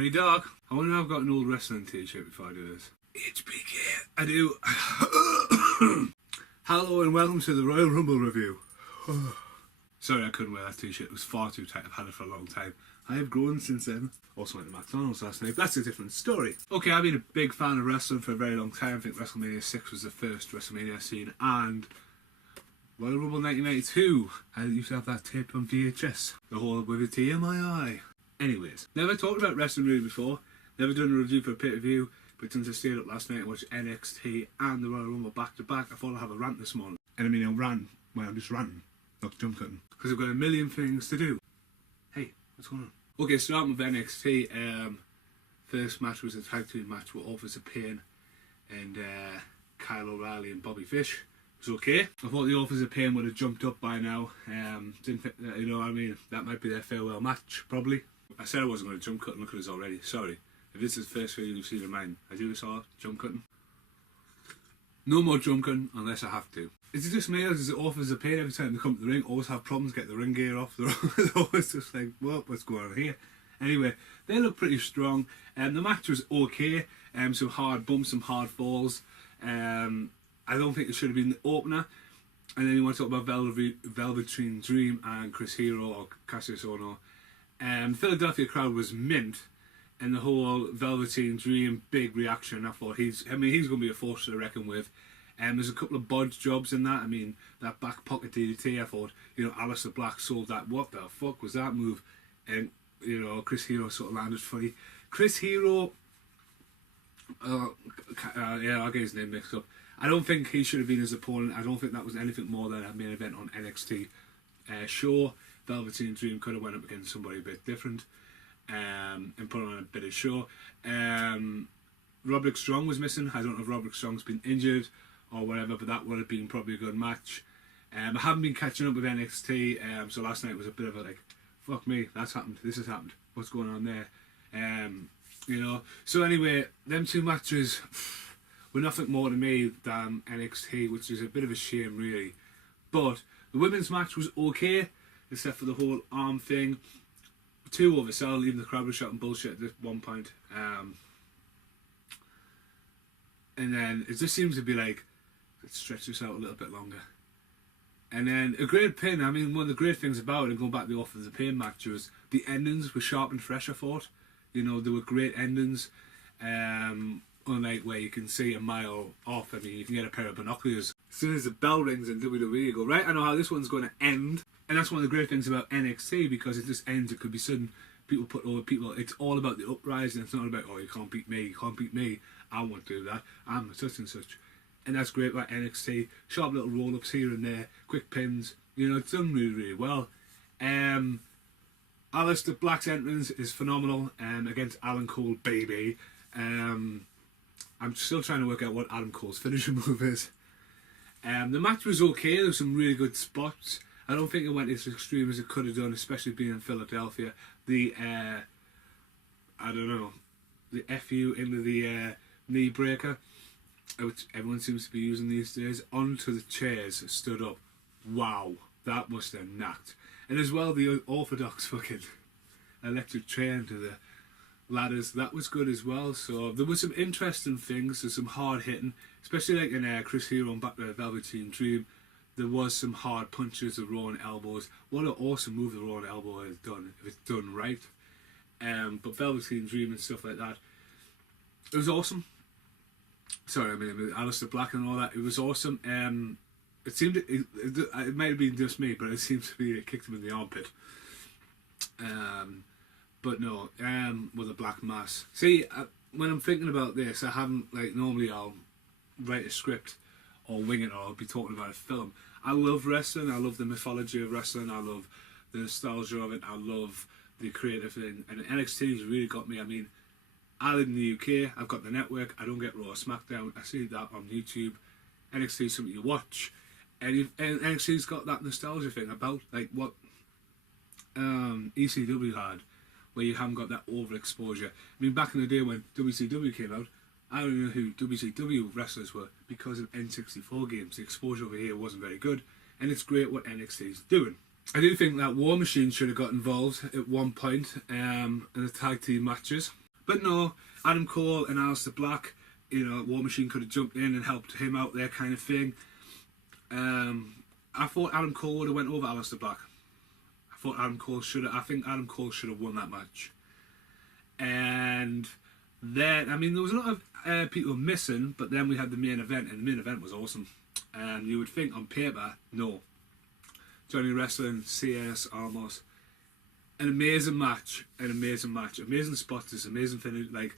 pretty dark. I wonder if I've got an old wrestling t-shirt before I do this. HBK. I do. Hello and welcome to the Royal Rumble review. Sorry I couldn't wear that t-shirt. It was far too tight. I've had it for a long time. I have grown since then. Also went to McDonald's last night. That's a different story. Okay, I've been a big fan of wrestling for a very long time. I think WrestleMania 6 was the first WrestleMania I've seen. And Royal Rumble 1992. I used to have that tape on VHS. The whole with a tear in my eye. Anyways, never talked about wrestling really before. Never done a review for a pay-per-view. But since I stayed up last night and watched NXT and the Royal Rumble back to back, I thought I'd have a rant this morning. And I mean, I'm just ranting, not jump cutting. Because I've got a million things to do. Hey, what's going on? Okay, starting with NXT. First match was a tag team match with Authors of Pain and Kyle O'Reilly and Bobby Fish. It was okay. I thought the Authors of Pain would have jumped up by now. Didn't think, you know what I mean? That might be their farewell match, probably. I said I wasn't going to jump cut and look at this already. Sorry. If this is the first video you've seen of mine, I do this all jump cutting. No more jump cutting unless I have to. Is it just me or does it Authors of Pain every time they come to the ring always have problems getting the ring gear off? They're always just like, what's going on here? Anyway, they look pretty strong. The match was okay. Some hard bumps, some hard falls. I don't think it should have been the opener. And then you want to talk about Velveteen Dream and Chris Hero or Cassius Ohno. Philadelphia crowd was mint. And the whole Velveteen Dream big reaction. I thought he's going to be a force to reckon with. There's a couple of bodge jobs in that. I mean, that back pocket DDT, I thought, you know, Aleister Black sold that. What the fuck was that move? And, you know, Chris Hero sort of landed funny. Chris Hero, yeah, I'll get his name mixed up. I don't think he should have been his opponent. I don't think that was anything more than a main event on NXT. Sure, Velveteen Dream could have went up against somebody a bit different. And put on a bit of show. Roderick Strong was missing. I don't know if Roderick Strong's been injured or whatever, but that would have been probably a good match. I haven't been catching up with NXT, so last night was a bit of a like, fuck me, that's happened, this has happened, what's going on there? You know. So anyway, them two matches were nothing more to me than NXT, which is a bit of a shame really. But the women's match was okay, except for the whole arm thing. Too oversell, even the crowd was shouting bullshit at this one point. And then it just seems to be like, let's stretch this out a little bit longer. And then a great pin. I mean, one of the great things about it, and going back to the Authors of Pain match, was the endings were sharp and fresh, I thought. You know, there were great endings. Unlike where you can see a mile off. I mean, you can get a pair of binoculars. As soon as the bell rings in WWE, you go, right, I know how this one's going to end. And that's one of the great things about NXT, because it just ends. It could be sudden. People put over people. It's all about the uprising. It's not about, oh, you can't beat me. You can't beat me. I won't do that. I'm such and such. And that's great about NXT. Sharp little roll-ups here and there. Quick pins. You know, it's done really, really well. Aleister Black's entrance is phenomenal against Adam Cole, baby. I'm still trying to work out what Adam Cole's finisher move is. The match was okay. There were some really good spots. I don't think it went as extreme as it could have done, especially being in Philadelphia. The, I don't know, the FU into the knee breaker, which everyone seems to be using these days, onto the chairs, stood up. Wow, that must have knocked. And as well, the orthodox fucking electric chair into the ladders, that was good as well. So there were some interesting things, there's some hard hitting, especially like in Chris Hero and back to Velveteen Dream. There was some hard punches, the rolling elbows. What an awesome move the rolling elbow is done, if it's done right. But Velveteen Dream and stuff like that, it was awesome. Sorry, I mean with Aleister Black and all that, it was awesome. It seemed it might have been just me, but it seems to be it kicked him in the armpit. But no, with a black mass. See, when I'm thinking about this, I haven't, like, normally I'll write a script or wing it, or I'll be talking about a film. I love wrestling, I love the mythology of wrestling, I love the nostalgia of it, I love the creative thing, and NXT has really got me. I mean, I live in the UK, I've got the network, I don't get Raw or SmackDown, I see that on YouTube. NXT is something you watch, and NXT's got that nostalgia thing about, like, what ECW had, where you haven't got that overexposure. I mean, back in the day when WCW came out, I don't know who WCW wrestlers were because of N64 games. The exposure over here wasn't very good, and it's great what NXT is doing. I do think that War Machine should have got involved at one point in the tag team matches. But no, Adam Cole and Aleister Black, you know, War Machine could have jumped in and helped him out there, kind of thing. I thought Adam Cole would have went over Aleister Black. I think Adam Cole should have won that match. And then, I mean, there was a lot of people missing, but then we had the main event, and the main event was awesome. And you would think on paper, no. Johnny Wrestling, CS, Almost. An amazing match. Amazing spots, amazing finish, like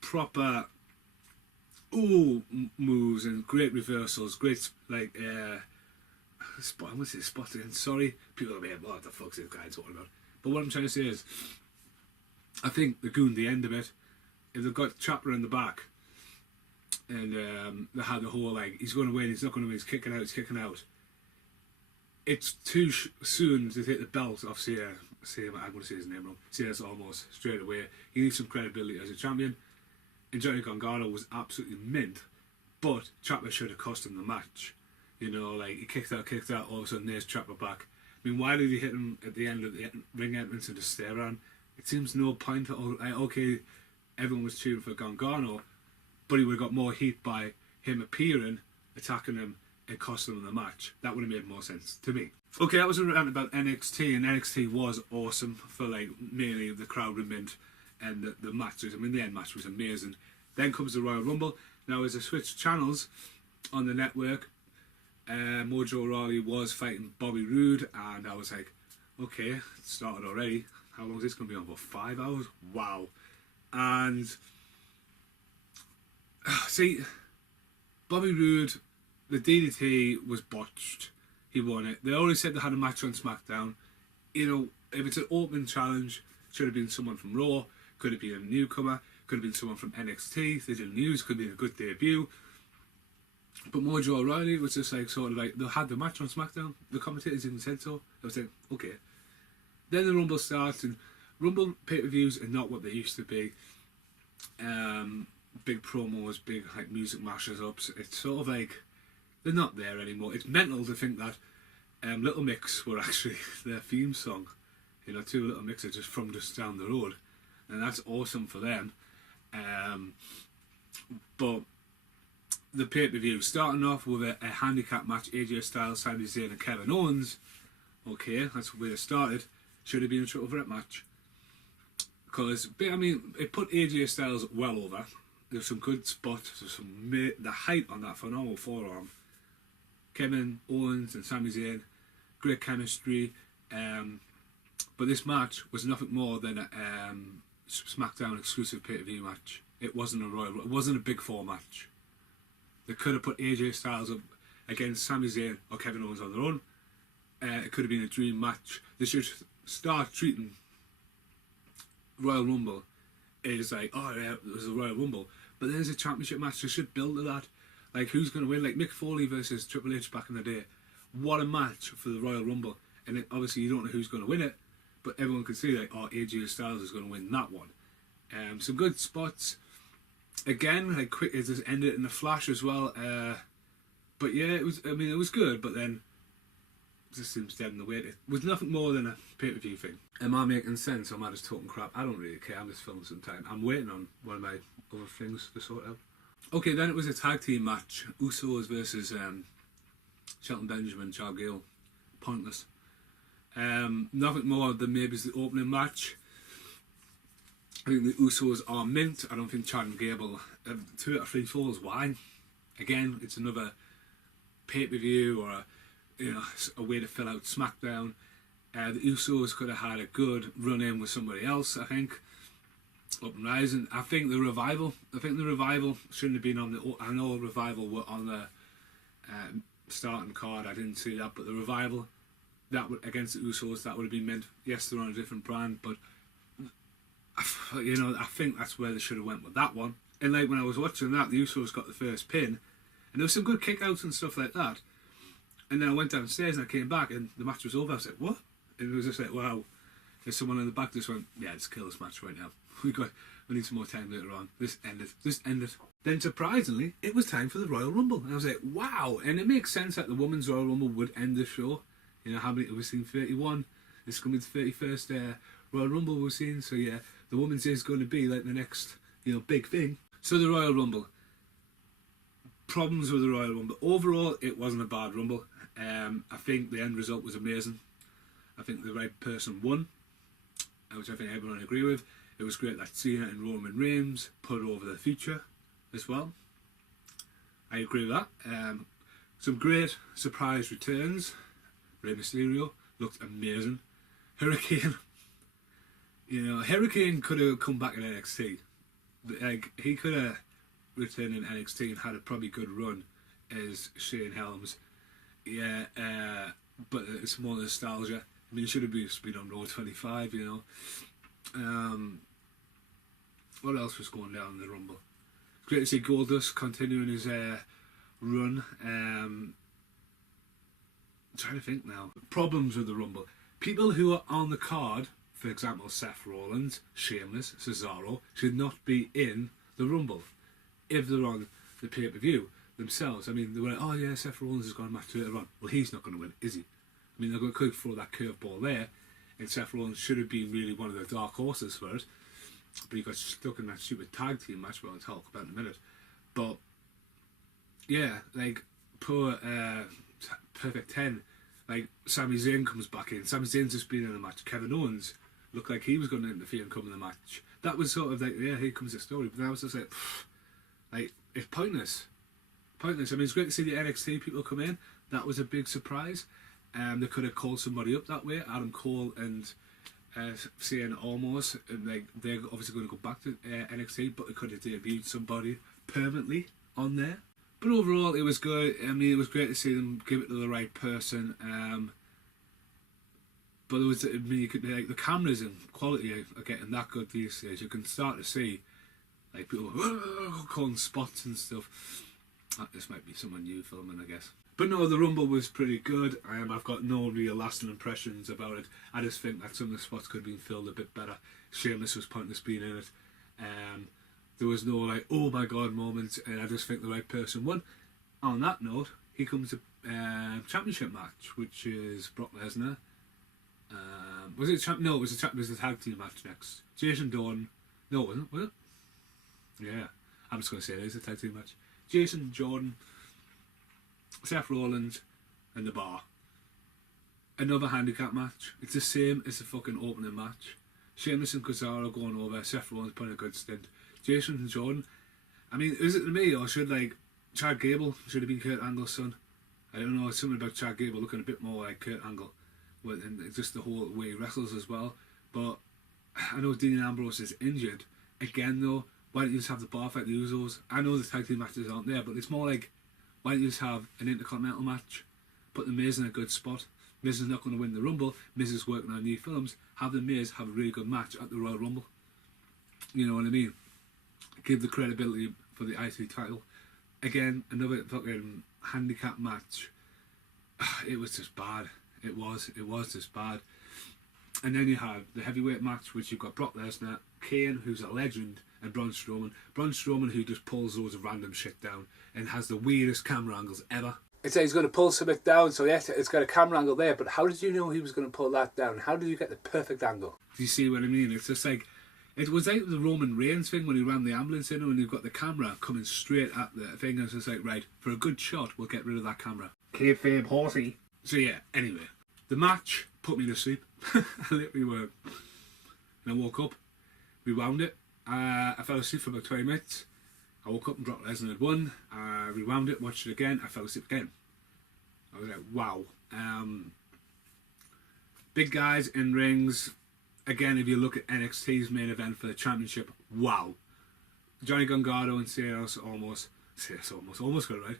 proper moves and great reversals, great like spots again. Sorry, people will be like, what the fuck's this guy talking about? But what I'm trying to say is, I think they gooned the end of it. If they've got Chopper in the back, and they had the whole like, he's going to win, he's not going to win, he's kicking out. It's too soon to take the belt off I'm going to say his name wrong. CS Almost straight away. He needs some credibility as a champion. And Johnny Gargano was absolutely mint, but Chopper should have cost him the match. You know, like he kicked out, all of a sudden there's Chopper back. I mean, why did he hit him at the end of the ring entrance and just stare around? It seems no point. Okay, everyone was cheering for Gargano, but he would have got more heat by him appearing, attacking him, and costing him the match. That would have made more sense to me. Okay, that was a rant about NXT, and NXT was awesome for like mainly the crowd were mint and the matches. I mean, the end match was amazing. Then comes the Royal Rumble. Now, as I switched channels on the network, Mojo Rawley was fighting Bobby Roode, and I was like, okay, it started already. How long is this going to be on for? 5 hours? Wow. And see, Bobby Roode, the DDT was botched. He won it. They already said they had a match on SmackDown. You know, if it's an open challenge, should have been someone from Raw, could have been a newcomer, could have been someone from NXT. They didn't use, could have been a good debut. But Mojo Rawley was just like, sort of like, they had the match on SmackDown. The commentators even said so. I was like, okay. Then the Rumble starts, and Rumble pay-per-views are not what they used to be. Big promos, big like music mashes ups. It's sort of like, they're not there anymore. It's mental to think that Little Mix were actually their theme song. You know, 2 Little Mixes just down the road. And that's awesome for them. But the pay-per-view, starting off with a handicap match, AJ Styles, Sami Zayn and Kevin Owens. Okay, that's where it started. Should have been a triple threat match. Because, I mean, it put AJ Styles well over. There's some good spots. There's the height on that phenomenal forearm. Kevin Owens and Sami Zayn, great chemistry. But this match was nothing more than a SmackDown exclusive pay-per-view match. It wasn't a Royal. It wasn't a Big Four match. They could have put AJ Styles up against Sami Zayn or Kevin Owens on their own. It could have been a dream match. They should start treating Royal Rumble as like, oh yeah, there's a Royal Rumble, but there's a championship match. They should build to that. Like, who's going to win? Like Mick Foley versus Triple H back in the day. What a match for the Royal Rumble. And obviously you don't know who's going to win it, but everyone could see like, oh, AJ Styles is going to win that one. Some good spots. Again, like quick, it just ended in a flash as well. But yeah, it was. I mean, it was good, but then it just seems dead in the way. It was nothing more than a pay-per-view thing. Am I making sense, or am I just talking crap? I don't really care. I'm just filming some time. I'm waiting on one of my other things to sort out. Okay, then it was a tag team match. Usos versus Shelton Benjamin, Chad Gale. Pointless. Nothing more than maybe the opening match. I think the Usos are mint. I don't think Chad and Gable have 2 out of 3 falls. Why? Again, it's another pay-per-view or a way to fill out SmackDown. The Usos could have had a good run-in with somebody else, I think. Up and rising. I think the Revival shouldn't have been on the... I know Revival were on the starting card. I didn't see that. But the Revival, that would, against the Usos, that would have been meant. Yes, they're on a different brand, but... I think that's where they should have went with that one. And like when I was watching that, the Usos got the first pin, and there was some good kickouts and stuff like that. And then I went downstairs and I came back and the match was over. I was like, what? And it was just like, wow. There's someone in the back just went, yeah, let's kill this match right now. We need some more time later on. This ended. Then surprisingly, it was time for the Royal Rumble. And I was like, wow. And it makes sense that the Women's Royal Rumble would end the show. You know, how many we've seen? 31. This is going to be the 31st Royal Rumble we've seen. So yeah, the women's is going to be like the next, big thing. So the Royal Rumble. Problems with the Royal Rumble. Overall, it wasn't a bad Rumble. I think the end result was amazing. I think the right person won, which I think everyone agree with. It was great that Cena and Roman Reigns put over the future as well. I agree with that. Some great surprise returns. Rey Mysterio looked amazing. Hurricane, Hurricane could have come back in NXT. Like, he could have returned in NXT and had a probably good run as Shane Helms. Yeah, but it's more nostalgia. I mean, it should have been on Raw 25, What else was going down in the Rumble? Great to see Goldust continuing his run. I'm trying to think now. Problems with the Rumble. People who are on the card, for example, Seth Rollins, Sheamus, Cesaro, should not be in the Rumble if they're on the pay-per-view themselves. I mean, they were like, oh yeah, Seth Rollins has got a match later on. Well, he's not going to win, is he? I mean, they're going to throw that curveball there, and Seth Rollins should have been really one of the dark horses for it, but he got stuck in that stupid tag team match, we'll talk about in a minute. But yeah, like, poor Perfect 10, like, Sami Zayn comes back in. Sami Zayn's just been in the match. Kevin Owens looked like he was going to interfere and come in the match. That was sort of like, yeah, here comes the story. But that was just like, it's pointless. Pointless. I mean, it's great to see the NXT people come in. That was a big surprise. They could have called somebody up that way. Adam Cole and Cien Almost, and like, they're obviously going to go back to NXT, but they could have debuted somebody permanently on there. But overall, it was good. I mean, it was great to see them give it to the right person. But there was, I mean, you could, like, the cameras and quality are getting that good these days. You can start to see, like, people calling spots and stuff. This might be someone new filming, I guess. But no, the Rumble was pretty good. I've got no real lasting impressions about it. I just think that some of the spots could have been filled a bit better. Sheamus was pointless being in it. There was no, like, oh my god moment, and I just think the right person won. On that note, here comes the championship match, which is Brock Lesnar. Was it no, it was a tag team match next. Jason Dawn. No, it wasn't, was it? Yeah. I'm just going to say it is a tag team match. Jason Jordan, Seth Rollins, and The Bar. Another handicap match. It's the same as the fucking opening match. Sheamus and Cesaro going over, Seth Rollins putting a good stint. Jason and Jordan. I mean, is it to me, or should, like, Chad Gable should have been Kurt Angle's son? I don't know, something about Chad Gable looking a bit more like Kurt Angle, and just the whole way he wrestles as well. But I know Dean Ambrose is injured. Again, though, why don't you just have the bar fight the Usos? I know the tag team matches aren't there, but it's more like, why don't you just have an Intercontinental match? Put the Miz in a good spot. Miz is not going to win the Rumble. Miz is working on new films. Have the Miz have a really good match at the Royal Rumble. You know what I mean? Give the credibility for the IC title. Again, another fucking handicap match. It was just bad. It was just bad. And then you have the heavyweight match, which you've got Brock Lesnar, Kane, who's a legend, and Braun Strowman. Braun Strowman, who just pulls loads of random shit down and has the weirdest camera angles ever. It says he's going to pull something down, so yes, it's got a camera angle there, but how did you know he was going to pull that down? How did you get the perfect angle? Do you see what I mean? It's just like, it was like the Roman Reigns thing when he ran the ambulance in, and you've got the camera coming straight at the thing, and it's just like, right, for a good shot, we'll get rid of that camera. Kayfabe horsey. So yeah, anyway, the match put me to sleep. I literally were. And I woke up, rewound it. I fell asleep for about 20 minutes. I woke up and Brock Lesnar had won. I rewound it, watched it again. I fell asleep again. I was like, wow. Big guys in rings. Again, if you look at NXT's main event for the championship, wow. Johnny Gargano and Almost got it right,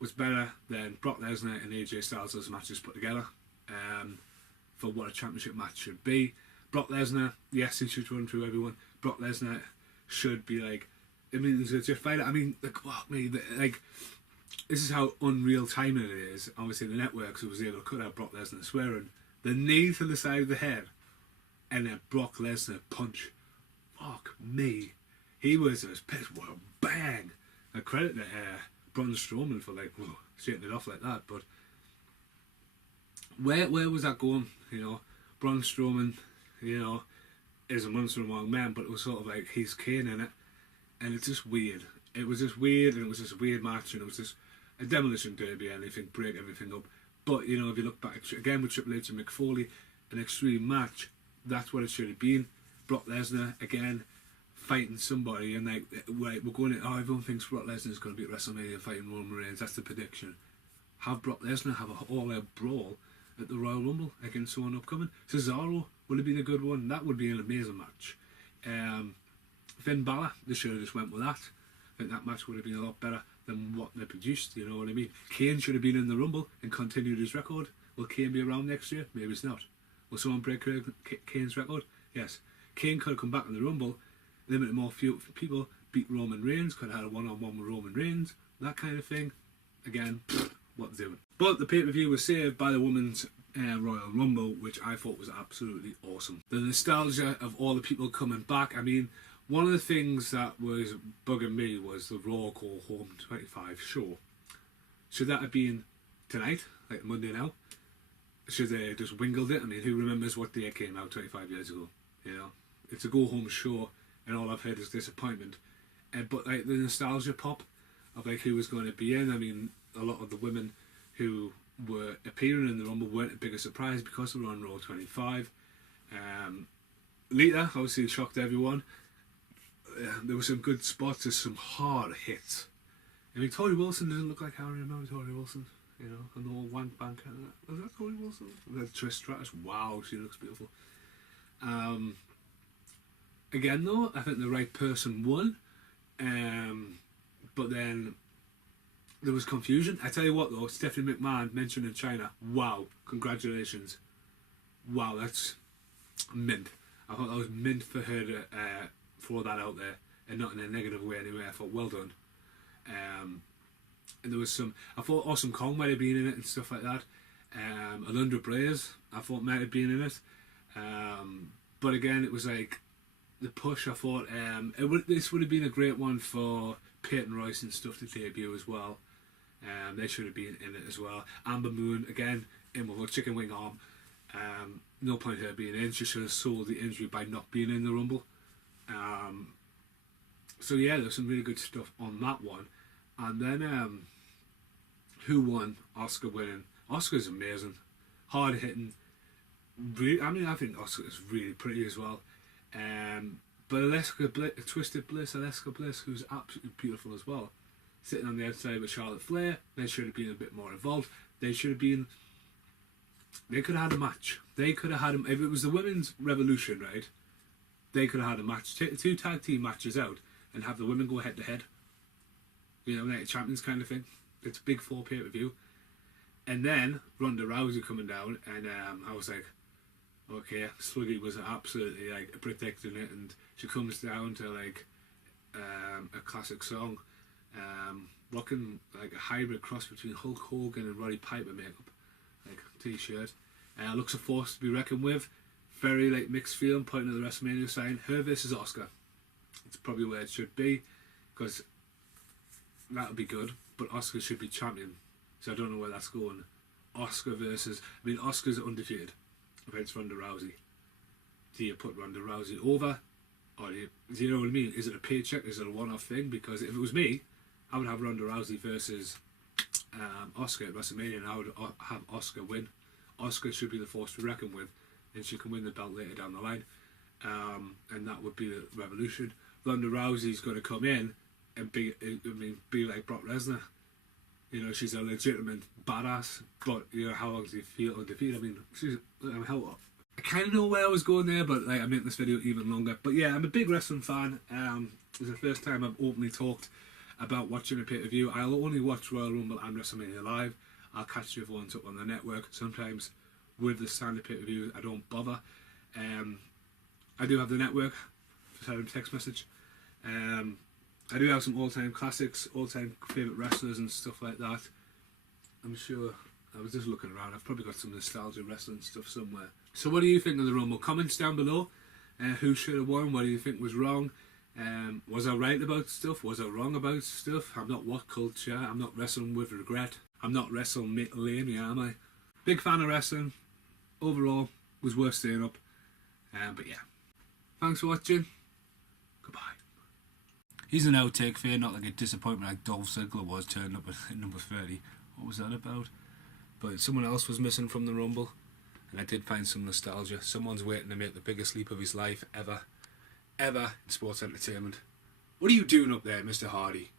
was better than Brock Lesnar and AJ Styles as matches put together for what a championship match should be. Brock Lesnar, yes, he should run through everyone. Brock Lesnar should be like, I mean, it's a fighter. I mean, like, this is how unreal timing it is. Obviously, the networks was able to cut out Brock Lesnar swearing. The knee to the side of the head, and then Brock Lesnar punch. Fuck me. He was just pissed. What a bang. I credit to Braun Strowman for, like, shaking it off like that. But where was that going? You know, Braun Strowman, you know, is a monster among men, but it was sort of like he's Kane in it, and it's just weird. It was just weird, and it was just a weird match, and it was just a demolition derby, and anything, break everything up. But you know, if you look back again with Triple H and Mick Foley, an extreme match, that's what it should have been. Brock Lesnar again fighting somebody, and like we're going in, everyone thinks Brock Lesnar is going to be at WrestleMania fighting Roman Reigns. That's the prediction. Have Brock Lesnar have an all-out brawl at the Royal Rumble against someone upcoming. Cesaro would have been a good one. That would be an amazing match. Finn Balor, they should have just went with that. I think that match would have been a lot better than what they produced, you know what I mean? Kane should have been in the Rumble and continued his record. Will Kane be around next year? Maybe it's not. Will someone break Kane's record? Yes. Kane could have come back in the Rumble, limited more few people, beat Roman Reigns, could have had a one-on-one with Roman Reigns, that kind of thing. Again, what they're doing. But the pay-per-view was saved by the Women's Royal Rumble, which I thought was absolutely awesome. The nostalgia of all the people coming back. I mean, one of the things that was bugging me was the Raw Go Home 25 show. Should that have been tonight, like Monday now? Should they just wingled it? I mean, who remembers what day it came out 25 years ago? You know, it's a go home show, and all I've heard is disappointment. But like the nostalgia pop of like who was going to be in. I mean, a lot of the women who were appearing in the Rumble weren't a bigger surprise because they were on Raw 25. Lita obviously shocked everyone. There were some good spots, there's some hard hits. I mean, Tori Wilson doesn't look like how I remember Tori Wilson, you know, and the old wank bank. Was that Tori Wilson? Trish Stratus, wow, she looks beautiful. Again though, I think the right person won, but then there was confusion. I tell you what though, Stephanie McMahon mentioned in China, wow, congratulations. Wow, that's mint. I thought that was mint for her to throw that out there, and not in a negative way anyway. I thought, well done. And there was some, I thought Awesome Kong might have been in it and stuff like that. Alundra Blaze, I thought might have been in it. But again, it was like the push. I thought this would have been a great one for Peyton Royce and stuff to debut as well. They should have been in it as well. Amber Moon again in with her chicken wing arm. No point her being in. She should have sold the injury by not being in the Rumble. So yeah, there's some really good stuff on that one. And then who won? Asuka winning. Asuka's amazing, hard hitting. Really, I mean, I think Asuka's really pretty as well. But Twisted Bliss, Alexa Bliss, who's absolutely beautiful as well, sitting on the outside with Charlotte Flair. They should have been a bit more involved. They should have been. They could have had a match. They could have had if it was the Women's Revolution, right? They could have had a match. Take the 2 tag team matches out and have the women go head to head. You know, like a champions kind of thing. It's a big 4 pay-per-view. And then Ronda Rousey coming down, and I was like, okay, Sluggy was absolutely like predicting it, and she comes down to like a classic song, rocking like a hybrid cross between Hulk Hogan and Roddy Piper makeup, like t-shirt. Looks a force to be reckoned with. Very like mixed feeling, pointing at the WrestleMania sign. Her versus Asuka. It's probably where it should be, because that would be good. But Asuka should be champion, so I don't know where that's going. Asuka versus, I mean, Asuka's undefeated against Ronda Rousey. Do you put Ronda Rousey over, or do you know what I mean? Is it a paycheck? Is it a one-off thing? Because if it was me, I would have Ronda Rousey versus Asuka at WrestleMania, and I would have Asuka win. Asuka should be the force to reckon with, and she can win the belt later down the line, and that would be the revolution. Ronda Rousey's going to come in and be like Brock Lesnar. You know, she's a legitimate badass, but you know, how long does he feel undefeated? I mean, I kind of know where I was going there, but like, I make this video even longer. But yeah, I'm a big wrestling fan. It's the first time I've openly talked about watching a pay-per-view. I'll only watch Royal Rumble and WrestleMania live. I'll catch the other ones up on the network. Sometimes with the standard pay-per-views, I don't bother. I do have the network for sending text message. I do have some all-time classics, all-time favourite wrestlers and stuff like that. I'm sure, I was just looking around, I've probably got some nostalgia wrestling stuff somewhere. So what do you think of the Rumble? Comments down below. Who should have won? What do you think was wrong? Was I right about stuff? Was I wrong about stuff? I'm not what culture. I'm not wrestling with regret. I'm not wrestling lame, yeah, am I? Big fan of wrestling. Overall, was worth staying up. But yeah. Thanks for watching. Goodbye. He's an outtake fair, not like a disappointment like Dolph Ziggler was turning up at number 30. What was that about? But someone else was missing from the Rumble, and I did find some nostalgia. Someone's waiting to make the biggest leap of his life ever in sports entertainment. What are you doing up there, Mr. Hardy?